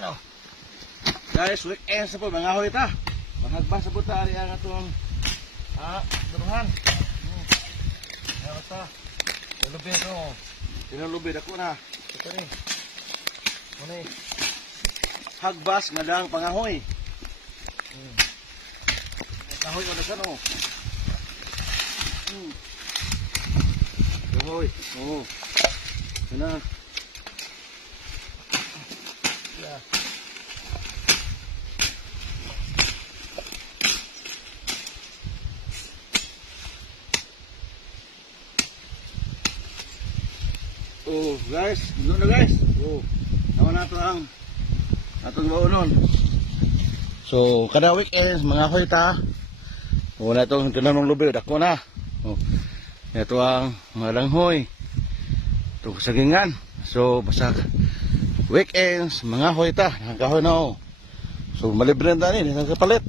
Ano? Guys, weekend sa po, mga hoy ta. Mahagbas sa po ta, ari ang atong duruhan. Ano ta? Lubi ito. Pinalubid ako na. Ito rin. Ano eh? Hagbas nga lang pangahoy. Kahoy ko na siya no. Kahoy. Oo. Ano? Yeah. Oh, guys, doon na guys. Oh, naman nato ang atong baunon. So, kada weekends mga hoyta. Wala itong tinanong lubi, dako na. Oh, ito ang mga langhoy. Ito sagingan. So, basta weekends mga hoyta, nakahoy na oh. So, malibre na ni, nakapalit.